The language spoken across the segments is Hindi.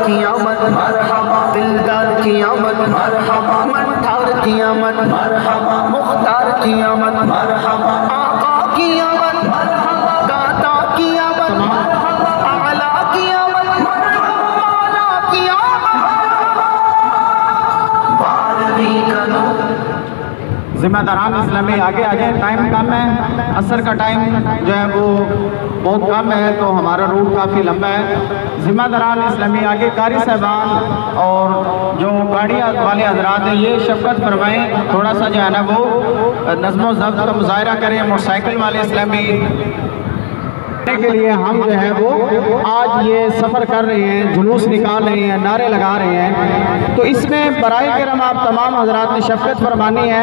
की आमद मरहबा, दिलदार की आमद मरहबा, मनठार की आमद मरहबा, मुख्तार की आमद मरहबा, आका की आमद मरहबा, दाता की आमद मरहबा, आला की आमद मरहबा, आला की आमद बारहवीं करो। जिम्मेदारान इस्लामी आगे आगे, टाइम कम है, असर का टाइम जो है वो बहुत कम है, तो हमारा रूट काफ़ी लंबा है। जिम्मेदारान इस्लामी आगे, कारी साहबान और जो गाड़ी वाले हजरात हैं ये शफ़क़त फरमाएँ, थोड़ा सा जो है ना वो नज़्म व ज़ब्त का मुज़ाहिरा करें। मोटरसाइकिल वाले इस्लामी के लिए हम जो है वो आज ये सफ़र कर रहे हैं, जुलूस निकाल रहे हैं, नारे लगा रहे हैं, तो इसमें बराए करम आप तमाम हजरात ने शफ़क़त फरमानी है,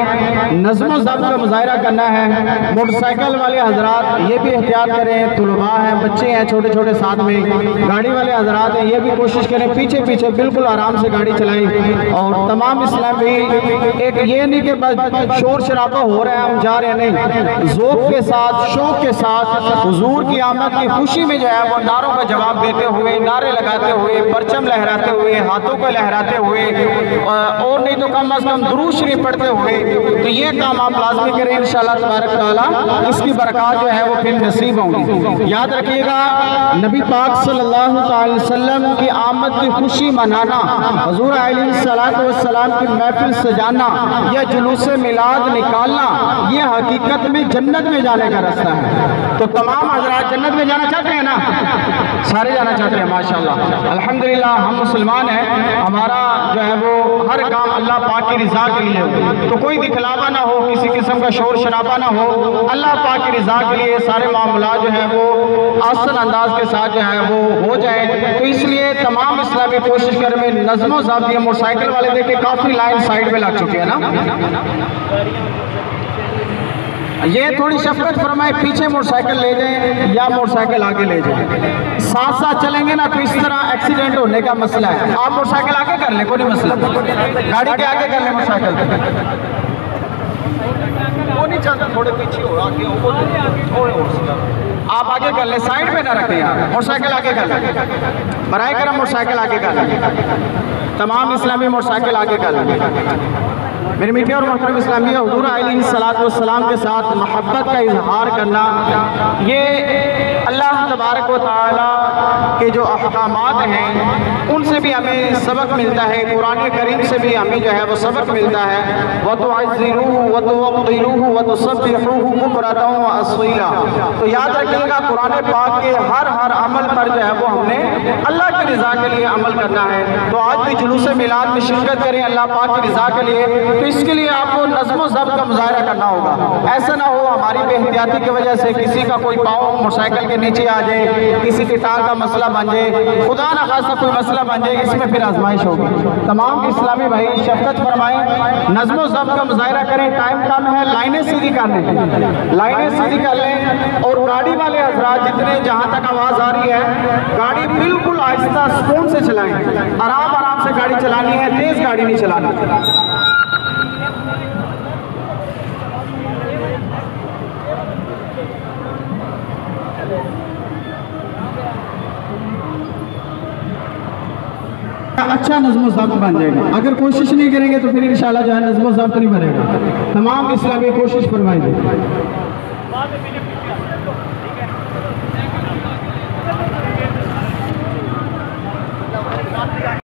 नज़्म व ज़ब्त का मुज़ाहिरा करना है। मोटरसाइकिल वाले हजरात ये भी एहतियात करें, तुलबा हैं, बच्चे हैं छोटे छोटे साथ में, गाड़ी वाले हजरात हैं ये भी कोशिश करें पीछे पीछे बिल्कुल आराम से गाड़ी चलाएं। और तमाम इस्लाम भी एक ये नहीं कि बस शोर शराबा हो रहा है हम जा रहे हैं, नहीं, ज़ौक़ के साथ, शौक़ के साथ हुज़ूर की आमद की खुशी में जो है वो नारों का जवाब देते हुए, नारे लगाते हुए, परचम लहराते हुए, हाथों को लहराते हुए, और नहीं तो कम अज़ कम दुरूद शरीफ पढ़ते हुए, तो ये काम आप लाज़मी करें इंशाअल्लाह तबारक तआला। इसकी बरक़ात जो है वो फिर नसीब होंगी। याद रखिएगा, नबी पाक सल्लल्लाहु अलैहि वसल्लम की आमद की खुशी मनाना, हुज़ूर अलैहिस्सलाम की महफिल सजाना या जुलूस मिलाद निकालना, ये हकीकत में जन्नत में जाने का रास्ता है। तो तमाम हज़रात जन्नत में जाना चाहते हैं ना? सारे जाना चाहते हैं माशाअल्लाह। अल्हम्दुलिल्लाह हम मुसलमान हैं, हमारा जो है वो हर काम अल्लाह पाक की रिज़ा के लिए हो, तो कोई दिखलावा ना हो, किसी किस्म का शोर शराबा ना हो, अल्लाह पाक की रिज़ा के लिए सारे मामला जो है वो आसान अंदाज के साथ जो है वो हो जाए। तो इसलिए तमाम इस्लामी कोशिश करें में नज़्म व ज़ब्त। ये मोटरसाइकिल वाले देखे काफ़ी लाइन साइड में लग चुके हैं ना, ये थोड़ी शफ़क़त फरमाए, पीछे मोटरसाइकिल ले जाएं या मोटरसाइकिल आगे ले जाएं, साथ साथ चलेंगे ना तो इस तरह एक्सीडेंट होने का मसला है। आप मोटरसाइकिल आगे कर लें, कोई मसला, गाड़ी के आगे कर लें मोटरसाइकिल, वो नहीं चाहता थोड़े पीछे हो, आगे हो, थोड़े आप आगे कर ले, साइड पे ना रखें यार, मोटरसाइकिल आगे कर लें, बराए करम मोटरसाइकिल आगे कर लें, तमाम इस्लामी मोटरसाइकिल आगे कर लें। मेरे मीठे और मोहतरम इस्लामी, हुज़ूर अलैहिस्सलाम के साथ मोहब्बत का इजहार करना, ये अल्लाह तबारक व तआला के जो अहकामात हैं उनसे भी हमें सबक मिलता है, कुरान करीम से भी हमें जो है वो सबक मिलता है। व तुअज़्ज़िरूहु व तुवक़्क़िरूहु व तुसब्बिहूहु बुक्रतन व असीला। तो याद रखिएगा, कुरान पाक के हर अमल पर जो है वो हमने अल्लाह की रज़ा के लिए अमल करना है। तो आज भी जुलूस मिलाद में शिरकत करें अल्लाह पाक की रज़ा के लिए, तो इसके लिए आपको नज़्म व ज़ब्त का मुज़ाहिरा करना होगा। ऐसा ना हो हमारी बेहतियाती की वजह से किसी का कोई पाँव मोटरसाइकिल के नीचे आ जाए, किसी की टांग का मसला बन जाए, खुदा न खासा कोई मसला बन जाए, इसमें फिर आजमाइश होगी। तमाम इस्लामी भाई शफ़क़त फरमाएं, नज़्म व ज़ब्त का मुज़ाहिरा करें, टाइम कम है, लाइनें सीधी कर लें, लाइनें सीधी कर लें। और गाड़ी वाले हज़रात जितने जहाँ तक आवाज़ आ रही है, गाड़ी बिल्कुल आहिस्ता सुकून से चलाएं, आराम आराम से गाड़ी चलानी है, तेज़ गाड़ी नहीं चलानी। अच्छा नज़्म व ज़ब्त बन जाएगा। अगर कोशिश नहीं करेंगे तो फिर इंशाअल्लाह जो है नज़्म व ज़ब्त नहीं बनेगा। तमाम इस्लामी कोशिश फरमाइए।